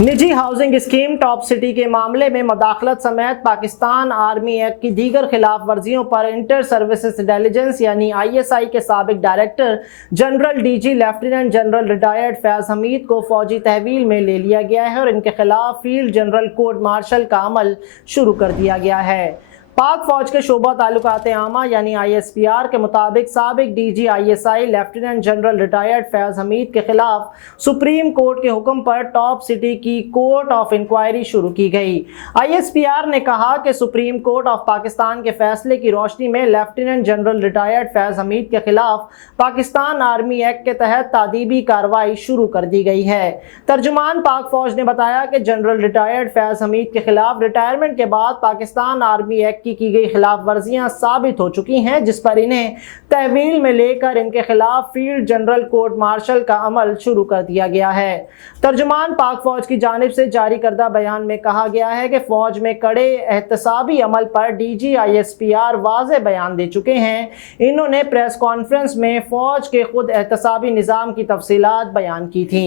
निजी housing scheme top city के मामले में मुदाखलत समेत पाकिस्तान आर्मी एक्ट की दीगर खिलाफ वर्जियों पर इंटर सर्विसेज इंटेलिजेंस यानी ISI के साबिक director general DG lieutenant general retired Faiz Hamid को फौजी तहवील में ले लिया गया है और इनके खिलाफ फील्ड जनरल कोर्ट मार्शल का अमल शुरू कर दिया गया है। पाक फौज के शोबा ताल्लुकात आमा यानी ISPR के मुताबिक साबिक DG ISI lieutenant general retired Faiz Hamid के खिलाफ सुप्रीम कोर्ट के हुक्म पर टॉप सिटी की कोर्ट ऑफ इंक्वायरी शुरू की गई। ISPR ने कहा कि सुप्रीम कोर्ट ऑफ पाकिस्तान के फैसले की रोशनी में lieutenant general retired Faiz Hamid के खिलाफ पाकिस्तान आर्मी एक्ट के तहत तादीबी कार्रवाई शुरू कर दी गई है। तर्जुमान पाक फौज ने बताया कि जनरल रिटायर्ड फैज़ हमीद के खिलाफ रिटायरमेंट के बाद पाकिस्तान आर्मी एक्ट की गई खिलाफ वर्जियां साबित हो चुकी हैं, जिस पर इन्हें तहवील में लेकर इनके खिलाफ फील्ड जनरल कोर्ट मार्शल का अमल शुरू कर दिया गया है। तर्जुमान पाक फौज की जानिब से जारी करदा बयान में कहा गया है कि फौज में कड़े एहतसाबी अमल पर DG ISPR वाज़े बयान दे चुके हैं। इन्होंने प्रेस कॉन्फ्रेंस में फौज के खुद एहतसाबी निज़ाम की तफसीलात बयान की थी।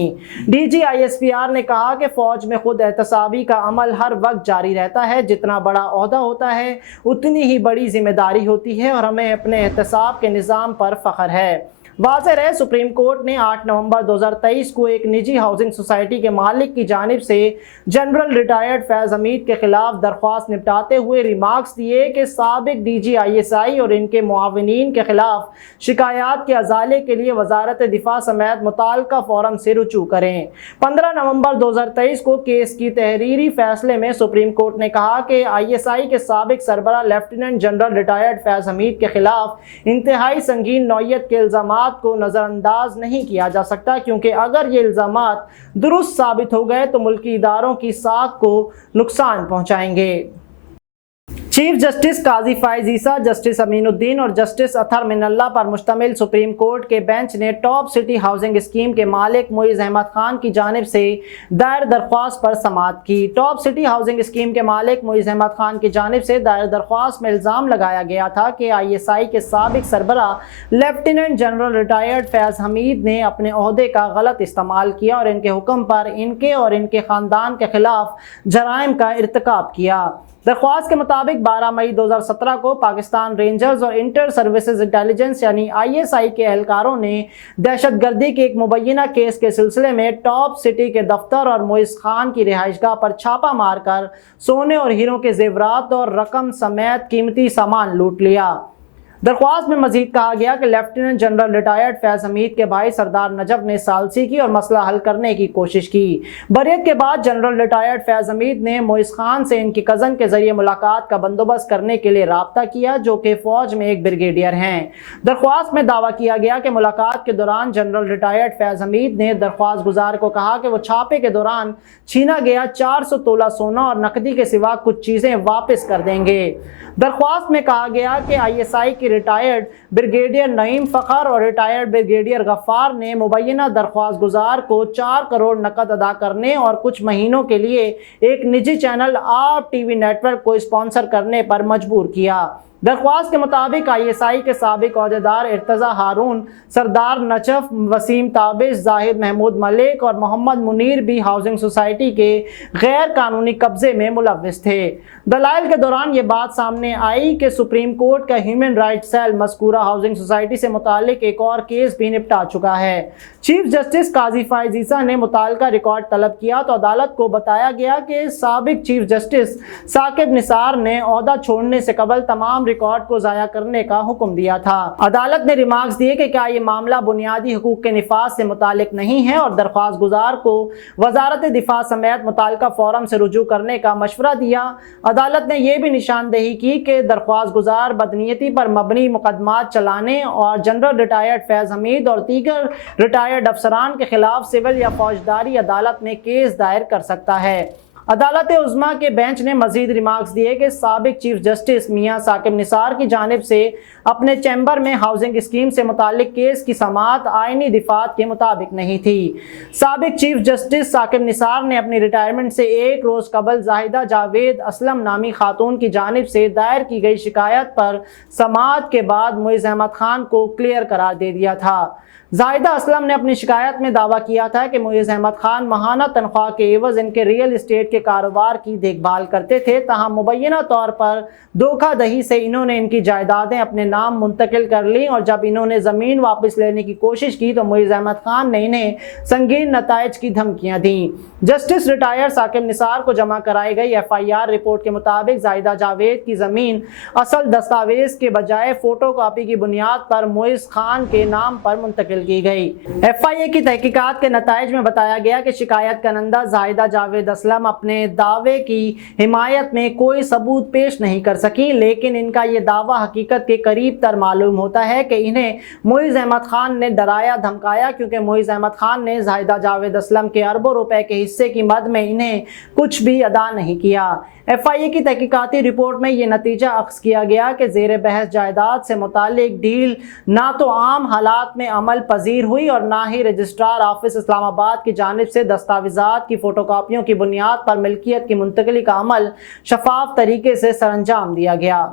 DG ISPR ने कहा कि फौज में खुद एहतसाबी का अमल हर वक्त जारी रहता है। जितना बड़ा ओहदा होता है उतनी ही बड़ी जिम्मेदारी होती है और हमें अपने एहतसाब के निज़ाम पर फ़ख्र है। वाज़ेह रहे, सुप्रीम कोर्ट ने 8 नवंबर 2023 को एक निजी हाउसिंग सोसाइटी के मालिक की जानिब से जनरल रिटायर्ड फैज़ हमीद के खिलाफ दरख्वास्त निपटाते हुए रिमार्क्स दिए कि साबिक DG ISI और इनके मुआविनीन के खिलाफ शिकायत के अजाले के लिए वजारत दिफा समेत मुताल्लिका फोरम से रुजू करें। 15 नवंबर 2023 को केस की तहरीरी फैसले में सुप्रीम कोर्ट ने कहा कि ISI के साबिक सरबरा lieutenant general retired Faiz Hamid के खिलाफ इंतहाई संगीन नौयत के इल्ज़ाम को नज़रअंदाज नहीं किया जा सकता, क्योंकि अगर ये इल्ज़ामात दुरुस्त साबित हो गए तो मुल्की इदारों की साख को नुकसान पहुंचाएंगे। चीफ जस्टिस काजी फाइज ईसा, जस्टिस अमीनुद्दीन और जस्टिस अतहर मिनल्ला पर मुश्तमिल सुप्रीम कोर्ट के बेंच ने टॉप सिटी हाउसिंग स्कीम के मालिक मुइज़ अहमद खान की जानिब से दायर दरख्वास्त पर समाअत की। टॉप सिटी हाउसिंग स्कीम के मालिक मुइज़ अहमद खान की जानिब से दायर दरख्वास्त में इल्ज़ाम लगाया गया था कि ISI के साबिक सरबरा lieutenant general retired Faiz Hamid ने अपने ओहदे का गलत इस्तेमाल किया और इनके हुक्म पर इनके और इनके ख़ानदान के खिलाफ जराइम का इर्तिकाब किया। दरख्वास्त के मुताबिक 12 मई 2017 को पाकिस्तान रेंजर्स और इंटर सर्विसेज इंटेलिजेंस यानी ISI के एहलकारों ने दहशतगर्दी के एक मुबैना केस के सिलसिले में टॉप सिटी के दफ्तर और मुइज़ खान की रिहाइशगाह पर छापा मारकर सोने और हीरों के जेवरात और रकम समेत कीमती सामान लूट लिया। दरख्वास्त में मजीद कहा गया कि lieutenant general retired Faiz Hamid के भाई सरदार नजफ ने सालसी की और मसला हल करने की कोशिश की। बरियत के बाद जनरल रिटायर्ड फैज़ हमीद ने मुइज़ खान से इनकी कज़न के जरिए मुलाकात का बंदोबस्त करने के लिए राब्ता किया, जो कि फौज में एक ब्रिगेडियर हैं। दरख्वास्त में दावा किया गया कि मुलाकात के दौरान जनरल रिटायर्ड फैज़ हमीद ने दरख्वास्त गुजार को कहा कि वो छापे के दौरान छीना गया 400 तोला सोना और नकदी के सिवा कुछ चीज़ें वापस कर देंगे। दरख्वास्त में कहा गया कि ISI के रिटायर्ड ब्रिगेडियर नईम फ़खर और रिटायर्ड ब्रिगेडियर गफ्फार ने मुबैना दरख्वास्त गुजार को 4 करोड़ नकद अदा करने और कुछ महीनों के लिए एक निजी चैनल आप TV नेटवर्क को स्पॉन्सर करने पर मजबूर किया। दरख्वास्त के मुताबिक ISI के साबिक अहदेदार इर्तज़ा हारून, सरदार नजफ, वसीम ताबिश, जाहिद महमूद मलिक और मोहम्मद मुनीर भी हाउसिंग सोसाइटी के गैर कानूनी कब्जे में मुलव्विस थे। दलाइल के दौरान ये बात सामने आई कि सुप्रीम कोर्ट का ह्यूमन राइट सेल मज़कूरा हाउसिंग सोसाइटी से मुतालिक एक और केस भी निपटा चुका है। चीफ जस्टिस काजी फाइज ईसा ने मुताल्लिका रिकॉर्ड तलब किया तो अदालत को बताया गया कि साबिक चीफ जस्टिस साकिब निसार ने ओहदा छोड़ने से कबल तमाम रिकॉर्ड को ज़ाया करने का हुक्म दिया था। अदालत ने रिमार्क्स दिए कि क्या ये मामला बुनियादी हुकूक के निफाज से मुतालिक नहीं है और दरख्वास्त गुजार को वजारत दिफा समेत मुताल्लिका फोरम से रुजू करने का मशवरा दिया। अदालत ने यह भी निशानदेही की कि दरख्वास्त गुजार बदनीयती पर मबनी मुकदमात चलाने और जनरल रिटायर्ड फैज़ हमीद और दीगर रिटायर्ड अफसरान के खिलाफ सिविल या फौजदारी अदालत में केस दायर कर सकता है। عدالت عظمیٰ کے بینچ نے مزید ریمارکس دیے کہ سابق چیف جسٹس میاں ثاقب نثار کی جانب سے اپنے چیمبر میں ہاؤسنگ اسکیم سے متعلق کیس کی سماعت آئینی دفعات کے مطابق نہیں تھی۔ سابق چیف جسٹس ثاقب نثار نے اپنی ریٹائرمنٹ سے ایک روز قبل زاہدہ جاوید اسلم نامی خاتون کی جانب سے دائر کی گئی شکایت پر سماعت کے بعد معز احمد خان کو کلیئر قرار دے دیا تھا۔ زاہدہ اسلم نے اپنی شکایت میں دعویٰ کیا تھا کہ معز احمد خان ماہانہ تنخواہ کے عوض ان کے ریئل اسٹیٹ کے کاروبار کی دیکھ بھال کرتے تھے، تاہم مبینہ طور پر دھوکہ دہی سے انہوں نے ان کی جائیدادیں اپنے نام منتقل کر لیں، اور جب انہوں نے زمین واپس لینے کی کوشش کی تو معز احمد خان نے انہیں سنگین نتائج کی دھمکیاں دیں۔ جسٹس ریٹائر ثاقب نثار کو جمع کرائی گئی FIR رپورٹ کے مطابق زاہدہ جاوید کی زمین اصل دستاویز کے بجائے فوٹو کاپی کی بنیاد پر معز خان کے نام پر منتقل کی گئی۔ FIA کی تحقیقات کے نتائج میں بتایا گیا کہ شکایت کنندہ زاہدہ جاوید اسلم اپنے دعوے کی حمایت میں کوئی ثبوت پیش نہیں کر سکی، لیکن ان کا یہ دعویٰ حقیقت کے قریب تر معلوم ہوتا ہے کہ انہیں معز احمد خان نے ڈرایا دھمکایا، کیونکہ معز احمد خان نے زاہدہ جاوید اسلم کے اربوں روپے کے حصے کی مد میں انہیں کچھ بھی ادا نہیں کیا۔ FIA کی تحقیقاتی رپورٹ میں یہ نتیجہ اخذ کیا گیا کہ زیر بحث جائیداد سے متعلق ڈیل نہ تو عام حالات میں عمل پذیر ہوئی اور نہ ہی رجسٹرار آفس اسلام آباد کی جانب سے دستاویزات کی فوٹو کاپیوں کی بنیاد پر ملکیت کی منتقلی کا عمل شفاف طریقے سے سر انجام دیا گیا۔